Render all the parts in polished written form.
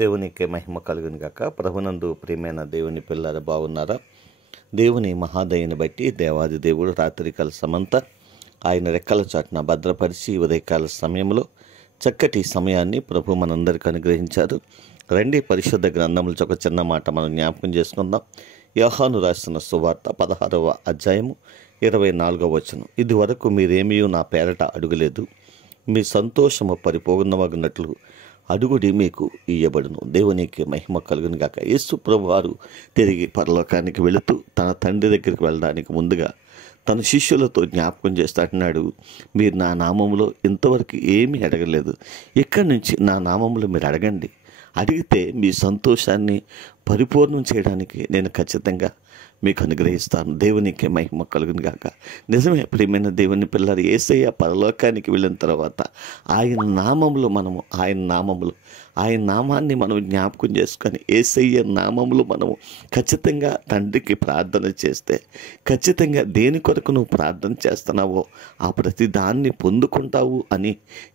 దేవునికి మహిమ కలుగును గాక. ప్రభునందు ప్రియమైన దేవుని పిల్లలు బాగున్నారా? దేవుని మహాదయని బట్టి దేవాది దేవుడు రాత్రికాల సమంతా ఆయన రెక్కల చాటున భద్రపరిచి ఉదయకాల సమయంలో చక్కటి సమయాన్ని ప్రభు మనందరికీ అనుగ్రహించారు. రండి, పరిశుద్ధ గ్రంథముల ఒక చిన్న మాట మనం జ్ఞాపకం చేసుకుందాం. యోహాను రాసిన సువార్త 16వ అధ్యాయము 24వ వచనం. ఇదివరకు మీరేమీ నా పేరట అడుగలేదు, మీ సంతోషము పరిపూర్ణమగినట్లు అడుగుడి, మీకు ఇయ్యబడును. దేవునికి మహిమ కలుగును గాక. యేసు ప్రభు వారు తిరిగి పరలోకానికి వెళుతూ తన తండ్రి దగ్గరికి వెళ్ళడానికి ముందుగా తన శిష్యులతో జ్ఞాపకం చేస్తూ అంటున్నాడు, మీరు నా నామములో ఇంతవరకు ఏమీ అడగలేదు, ఇక్కడి నుంచి నా నామములో మీరు అడగండి. అడిగితే మీ సంతోషాన్ని పరిపూర్ణం చేయడానికి నేను ఖచ్చితంగా మీకు అనుగ్రహిస్తాను. దేవునికి మహిమ కలుగును గాక. నిజమే ప్రియమైన దేవుని పిల్లలు, యేసయ్య పరలోకానికి వెళ్ళిన తర్వాత ఆయన నామాన్ని మనం జ్ఞాపకం చేసుకొని యేసయ్య నామములో మనము ఖచ్చితంగా తండ్రికి ప్రార్థన చేస్తే, ఖచ్చితంగా దేని కొరకు నువ్వు ప్రార్థన చేస్తున్నావో ఆ ప్రతి దాన్ని పొందుకుంటావు అని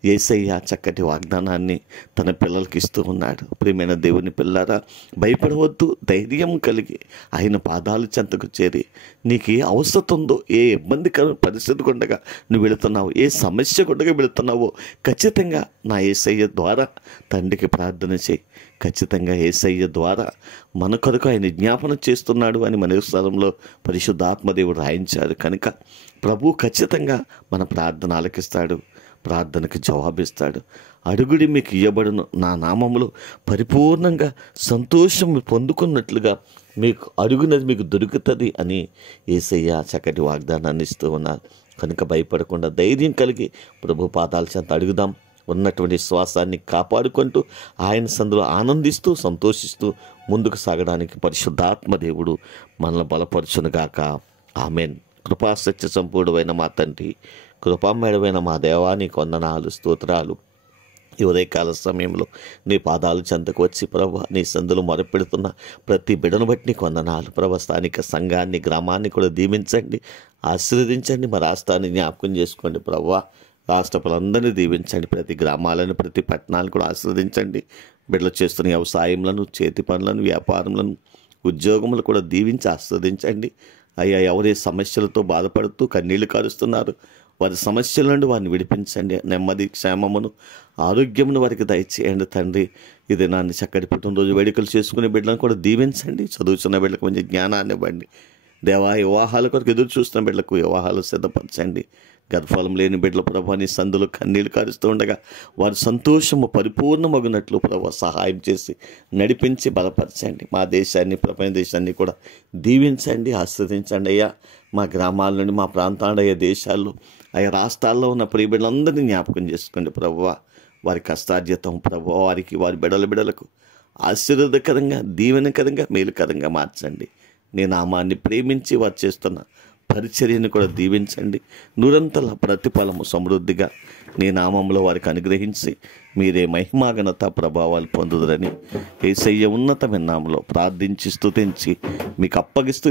యేసయ్య చక్కటి వాగ్దానాన్ని తన పిల్లలకి ఇస్తూ ఉన్నాడు. ప్రియమైన దేవుని పిల్లారా, భయపడవద్దు, ధైర్యం కలిగి ఆయన పాదాలు చెంతకు చేరి నీకు ఏ అవసరం ఉందో, ఏ ఇబ్బందికర పరిస్థితి గుండగా నువ్వు వెళుతున్నావు, ఏ సమస్య గుండగా వెళుతున్నావో ఖచ్చితంగా నా యేసయ్య ద్వారా తండ్రికి ప్రార్థన చేయి. ఖచ్చితంగా యేసయ్య ద్వారా మన కొరకు ఆయన జ్ఞాపన చేస్తున్నాడు అని మన స్థలంలో పరిశుద్ధాత్మదేవుడు రాయించారు. కనుక ప్రభు ఖచ్చితంగా మన ప్రార్థన ఆలకిస్తాడు, ప్రార్థనకు జవాబిస్తాడు. అడుగుడి, మీకు ఇయ్యబడును, నా నామములో పరిపూర్ణంగా సంతోషం పొందుకున్నట్లుగా మీకు అడుగునది మీకు దొరుకుతుంది అని యేసయ్య చక్కటి వాగ్దానాన్ని ఇస్తూ ఉన్నారు. కనుక భయపడకుండా ధైర్యం కలిగి ప్రభు పాదాల చెంత అడుగుదాం. ఉన్నటువంటి శ్వాసాన్ని కాపాడుకుంటూ ఆయన సందులో ఆనందిస్తూ సంతోషిస్తూ ముందుకు సాగడానికి పరిశుద్ధాత్మ దేవుడు మనల్ని బలపరచునుగాక. ఆమెన్. కృపాసత్య సంపూర్ణమైన మా తండ్రి, కృపామేడమైన మా దేవా, నీకు వందనాలు, స్తోత్రాలు. ఈ ఉదయకాల సమయంలో నీ పాదాలు చెంతకు వచ్చి ప్రభు నీ సందులో మొరపెడుతున్న ప్రతి బిడను బట్టి నీకు వందనాలు ప్రభు. స్థానిక సంఘాన్ని, గ్రామాన్ని కూడా దీవించండి, ఆశీర్వదించండి. మా రాష్ట్రాన్ని జ్ఞాపకం చేసుకోండి ప్రభు. రాష్ట్ర ప్రజలందరినీ దీవించండి. ప్రతి గ్రామాలను, ప్రతి పట్టణాలను కూడా ఆశీర్వదించండి. బిడ్డలు చేస్తున్న వ్యవసాయములను, చేతి పనులను, వ్యాపారములను, ఉద్యోగములు కూడా దీవించి ఆశీర్వదించండి. అయ్యా, ఎవరే సమస్యలతో బాధపడుతూ కన్నీళ్లు కారుస్తున్నారు, వారి సమస్యల నుండి వారిని విడిపించండి. నెమ్మది, క్షేమమును, ఆరోగ్యమును వారికి దయచేయండి తండ్రి. ఇది నాన్ని చక్కటి పుట్టినరోజు వేడుకలు చేసుకునే బిడ్డలను కూడా దీవించండి. చదువుతున్న బిడ్డలకు మంచి జ్ఞానాన్ని ఇవ్వండి దేవా. వివాహాల కొరకు ఎదురు చూస్తున్న బిడ్డలకు వివాహాలు సిద్ధపరచండి. గర్భఫలం లేని బిడ్డల ప్రభు నీ సందులో కన్నీళ్లు కారుస్తూ ఉండగా వారి సంతోషము పరిపూర్ణమగినట్లు ప్రభు సహాయం చేసి నడిపించి బలపరచండి. మా దేశాన్ని, ప్రపంచ దేశాన్ని కూడా దీవించండి, ఆశీర్వదించండి అయ్యా. మా గ్రామాల నుండి, మా ప్రాంతాల దేశాల్లో, ఆయా రాష్ట్రాల్లో ఉన్న ప్రియ బిడ్డలందరినీ జ్ఞాపకం చేసుకోండి ప్రభువ. వారి కష్టార్జితం ప్రభు వారికి, వారి బిడలకు ఆశీర్వాదకరంగా, దీవెనకరంగా, మేలుకరంగా మార్చండి. నీ నామాన్ని ప్రేమించి వారు చేస్తున్న పరిచర్యను కూడా దీవించండి. నూరంతల ప్రతిఫలము సమృద్ధిగా నీ నామంలో వారికి అనుగ్రహించి మీరే మహిమాఘనత ప్రభావాలు పొందుదరని యేసయ్య ఉన్నతమైన నామములో ప్రార్థించి స్తుతించి మీకు అప్పగిస్తూ